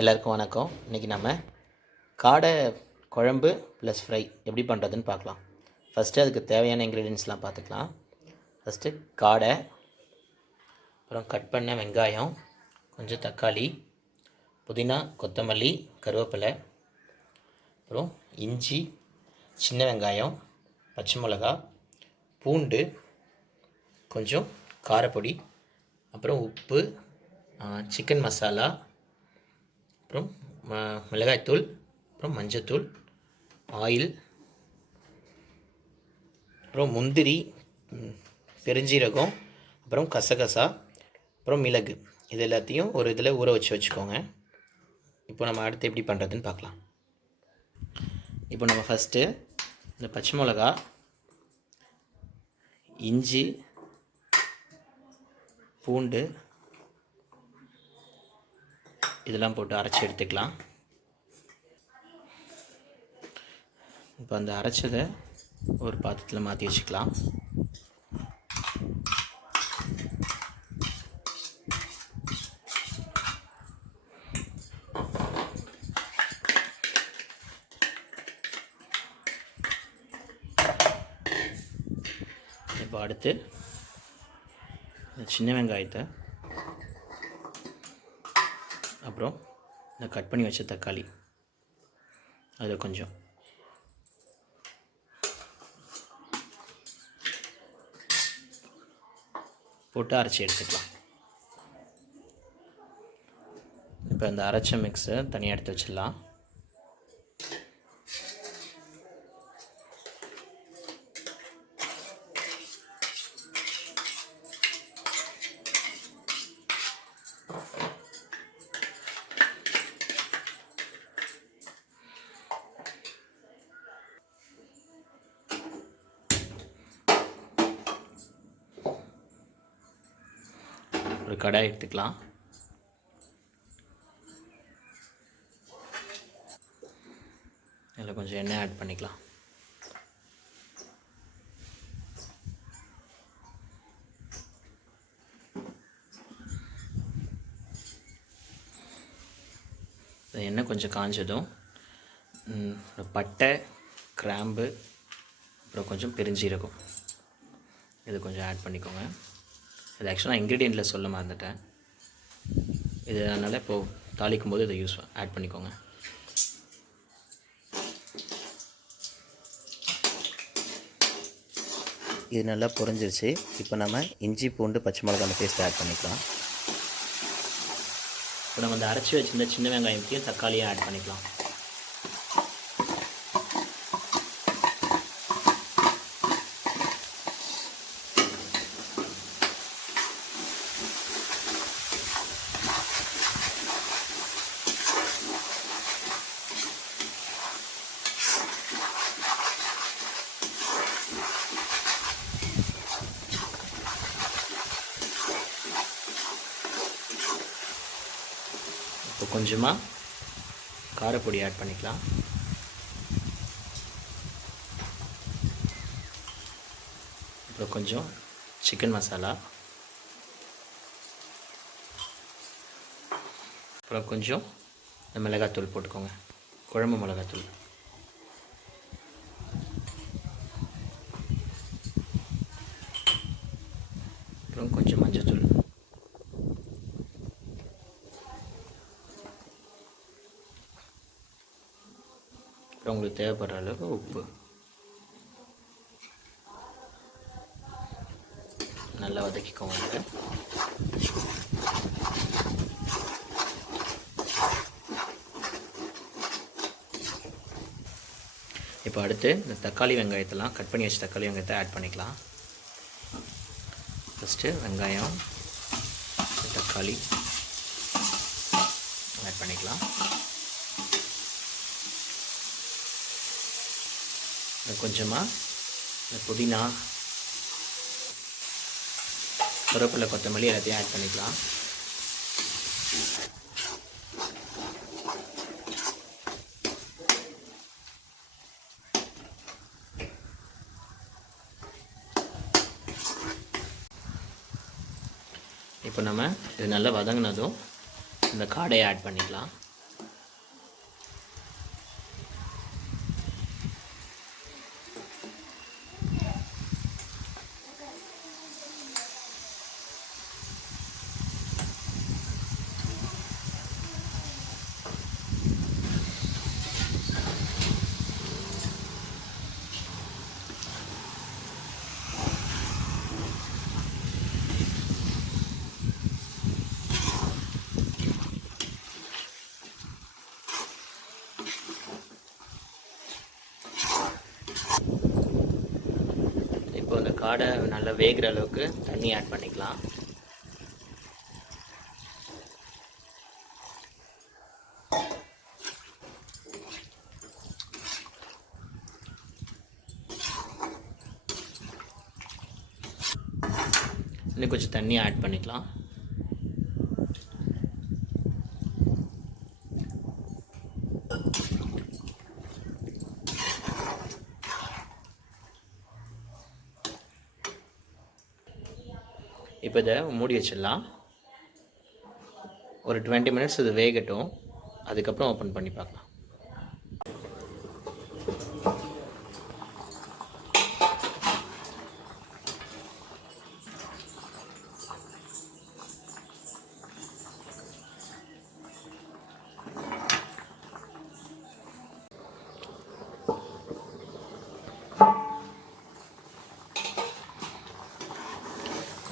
எல்லாருக்கும் வணக்கம். இன்றைக்கி நம்ம காடை குழம்பு ப்ளஸ் ஃப்ரை எப்படி பண்ணுறதுன்னு பார்க்கலாம். ஃபஸ்ட்டு அதுக்கு தேவையான இன்க்ரீடியன்ஸ்லாம் பார்த்துக்கலாம். ஃபஸ்ட்டு காடை, அப்புறம் கட் பண்ண வெங்காயம், கொஞ்சம் தக்காளி, புதினா, கொத்தமல்லி, கருவேப்பிலை, அப்புறம் இஞ்சி, சின்ன வெங்காயம், பச்சை மிளகா, பூண்டு, கொஞ்சம் காரப்பொடி, அப்புறம் உப்பு, சிக்கன் மசாலா, அப்புறம் மிளகாய்த்தூள், அப்புறம் மஞ்சத்தூள், ஆயில், அப்புறம் முந்திரி, பெருஞ்சீரகம், அப்புறம் கசகசா, அப்புறம் மிளகு, இது எல்லாத்தையும் ஒரு இதில் ஊற வச்சுக்கோங்க. இப்போ நம்ம அடுத்து எப்படி பண்ணுறதுன்னு பார்க்கலாம். இப்போ நம்ம ஃபஸ்ட்டு இந்த பச்சை மிளகா, இஞ்சி, பூண்டு இதெல்லாம் போட்டு அரைச்சி எடுத்துக்கலாம். இப்போ அந்த அரைச்சதை ஒரு பாத்திரத்தில் மாற்றி வச்சுக்கலாம். இப்போ அடுத்து சின்ன வெங்காயத்தை, அப்புறம் இந்த கட் பண்ணி வச்ச தக்காளி அதில் கொஞ்சம் போட்டு அரைச்சி எடுத்துக்கலாம். இப்போ இந்த அரைச்ச மிக்ஸை தனியாக எடுத்து வச்சிடலாம். ஒரு கடாய் எடுத்துக்கலாம். இதில் கொஞ்சம் எண்ணெய் ஆட் பண்ணிக்கலாம். எண்ணெய் கொஞ்சம் காஞ்சதும் பட்டை, கிராம்பு, அப்புறம் கொஞ்சம் பெருஞ்சீரகம் இது கொஞ்சம் ஆட் பண்ணிக்கோங்க. இது ஆக்சுவலாக இன்க்ரீடியண்ட்டில் சொல்ல மறந்துட்டேன். இது அதனால் இப்போது தாளிக்கும் போது இதை ஆட் பண்ணிக்கோங்க. இது நல்லா பொரிஞ்சிருச்சு. இப்போ நம்ம இஞ்சி, பூண்டு, பச்சை மிளகாய் பேஸ்ட் ஆட் பண்ணிக்கலாம். இப்போ நம்ம அந்த அரைச்சி வச்சுருந்த சின்ன வெங்காயத்தையும் தக்காளியும் ஆட் பண்ணிக்கலாம். இப்போ கொஞ்சமாக காரப்பொடி ஆட் பண்ணிக்கலாம். அப்புறம் கொஞ்சம் சிக்கன் மசாலா, அப்புறம் கொஞ்சம் மிளகாத்தூள் போட்டுக்கோங்க, குழம்பு மிளகாத்தூள். அப்புறம் கொஞ்சம் மஞ்சத்தூள். அப்புறம் உங்களுக்கு தேவைப்படுற அளவுக்கு உப்பு. நல்லா வதக்கிக்கோங்க. இப்போ அடுத்து இந்த தக்காளி வெங்காயத்தெல்லாம் கட் பண்ணி வச்ச தக்காளி வெங்காயத்தை ஆட் பண்ணிக்கலாம். ஃபஸ்ட்டு வெங்காயம், தக்காளி ஆட் பண்ணிக்கலாம். கொஞ்சமாக இந்த புதினா, கருவேப்பிலை, கொத்தமல்லி எல்லாத்தையும் ஆட் பண்ணிக்கலாம். இப்போ நம்ம இது நல்லா வதங்கினதும் இந்த காடையை ஆட் பண்ணிக்கலாம். காடை நல்லா வேகிற அளவுக்கு தண்ணி ஆட் பண்ணிக்கலாம். இன்னும் கொஞ்சம் தண்ணி ஆட் பண்ணிக்கலாம். இப்போ இதை மூடி வச்சிடலாம். ஒரு 20 மினிட்ஸ் இது வேகட்டும். அதுக்கப்புறம் ஓப்பன் பண்ணி பார்க்கலாம்.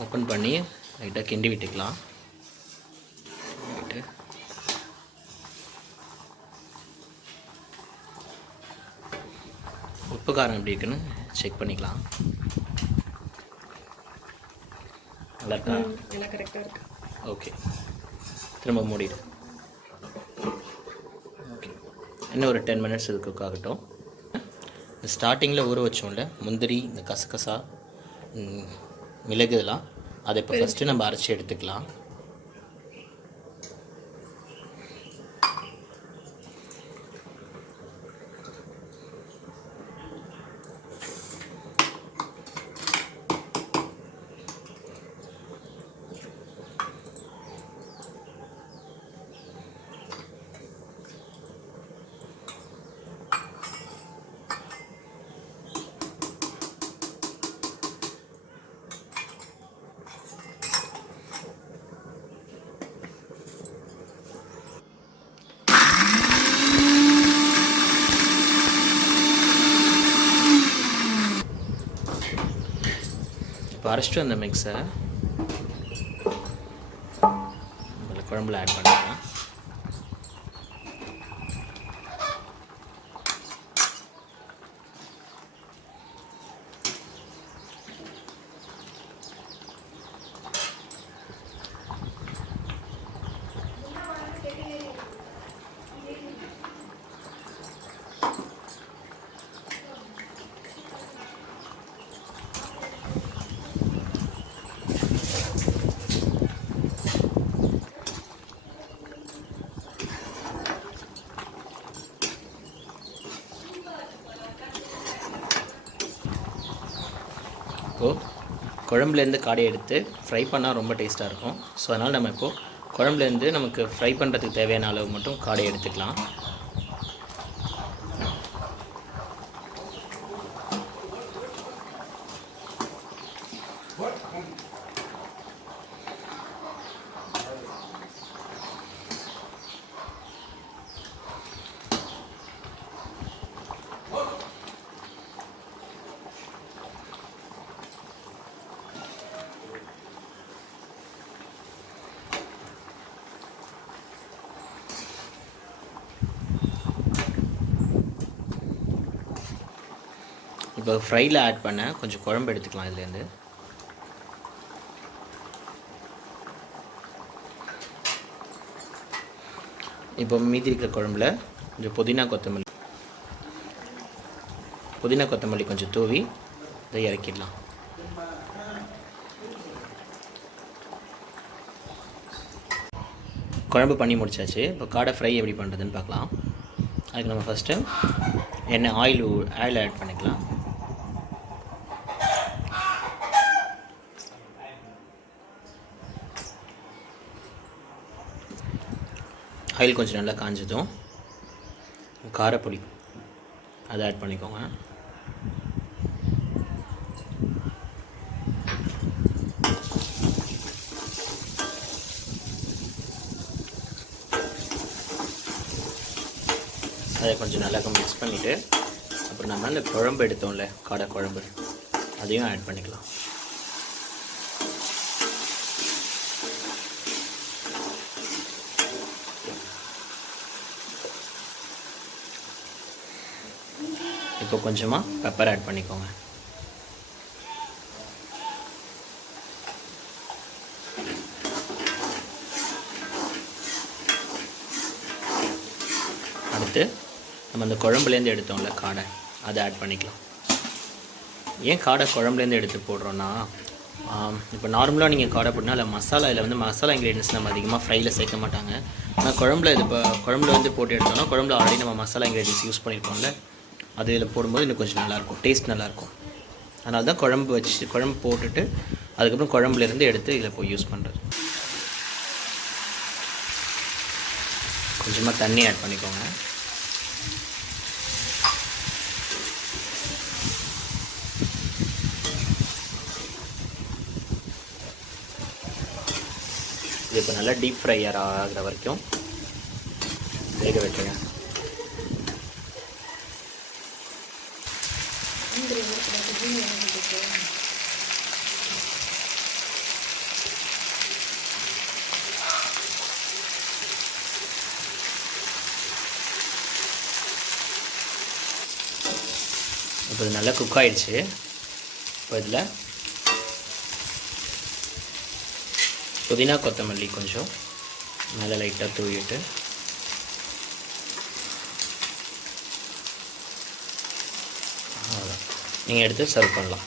ஓப்பன் பண்ணி லைட்டாக கிண்டி விட்டுக்கலாம். உப்பு காரம் எப்படி இருக்குன்னு செக் பண்ணிக்கலாம். நல்லா இருக்கா? எல்லாம் கரெக்டாக இருக்கு. ஓகே, திரும்ப மூடிடு. ஓகே, இன்னும் ஒரு 10 மினிட்ஸ் இது குக் ஆகட்டும். இந்த ஸ்டார்டிங்கில் ஊற வச்சோம்ல முந்திரி, இந்த கசகசா, மிளகு, இதெல்லாம் அதை இப்போ ஃபஸ்ட்டு நம்ம அரைச்சி எடுத்துக்கலாம். இப்போ அரைச்சிட்டு அந்த மிக்ஸை குழம்புல ஆட் பண்ணிக்கலாம். இப்போது குழம்புலேருந்து காடையை எடுத்து ஃப்ரை பண்ணால் ரொம்ப டேஸ்ட்டாக இருக்கும். ஸோ அதனால் நம்ம இப்போது குழம்புலேருந்து நமக்கு ஃப்ரை பண்ணுறதுக்கு தேவையான அளவு மட்டும் காடையை எடுத்துக்கலாம். இப்போ ஃப்ரையில் ஆட் பண்ண கொஞ்சம் குழம்பு எடுத்துக்கலாம். இதுலேருந்து இப்போ மீதி இருக்கிற குழம்புல கொஞ்சம் புதினா கொத்தமல்லி கொஞ்சம் தூவி இதை இறக்கிடலாம். குழம்பு பண்ணி முடிச்சாச்சு. இப்போ காடை ஃப்ரை எப்படி பண்ணுறதுன்னு பார்க்கலாம். அதுக்கு நம்ம ஃபஸ்ட்டு ஆயில் ஆட் பண்ணிக்கலாம். ஆயில் கொஞ்சம் நல்லா காஞ்சதும் காரப்பொடி அதை ஆட் பண்ணிக்கோங்க. அதை கொஞ்சம் நல்லா மிக்ஸ் பண்ணிவிட்டு அப்புறம் நம்ம அந்த குழம்பு எடுத்தோம்ல, காடை குழம்பு, அதையும் ஆட் பண்ணிக்கலாம். இப்போ கொஞ்சமாக பெப்பர் ஆட் பண்ணிக்கோங்க. எடுத்து நம்ம அந்த குழம்புலேருந்து எடுத்தோம்ல காடை அதை ஆட் பண்ணிக்கலாம். ஏன் காடை குழம்புலேருந்து எடுத்து போடுறோன்னா, இப்போ நார்மலாக நீங்கள் காடை போட்டினா அதில் மசாலா மசாலா இன்க்ரீடியன்ஸ் நம்ம அதிகமாக ஃப்ரையில் சேர்க்க மாட்டாங்க. ஆனால் குழம்புல இது இப்போ குழம்புல வந்து போட்டு எடுத்தோம்னா குழம்புல ஆல்ரெடி நம்ம மசாலா இன்க்ரீடியன்ஸ் யூஸ் பண்ணியிருக்கோம்ல, அது இதில் போடும்போது இன்னும் கொஞ்சம் நல்லாயிருக்கும், டேஸ்ட் நல்லாயிருக்கும். அதனால தான் குழம்பு போட்டுட்டு அதுக்கப்புறம் குழம்புலேருந்து எடுத்து இதில் போய் யூஸ் பண்ணுறது. கொஞ்சமாக தண்ணி ஆட் பண்ணிக்கோங்க. இது இப்போ நல்லா டீப் ஃப்ரை ஆகிற வரைக்கும் வேக வைக்கங்க. இப்போ இது நல்லா குக் ஆகிடுச்சு. இப்போ இதில் புதினா கொத்தமல்லி கொஞ்சம் மேலே லைட்டாக தூவிட்டு அவ்வளோதான், நீங்கள் எடுத்து சர்வ் பண்ணலாம்.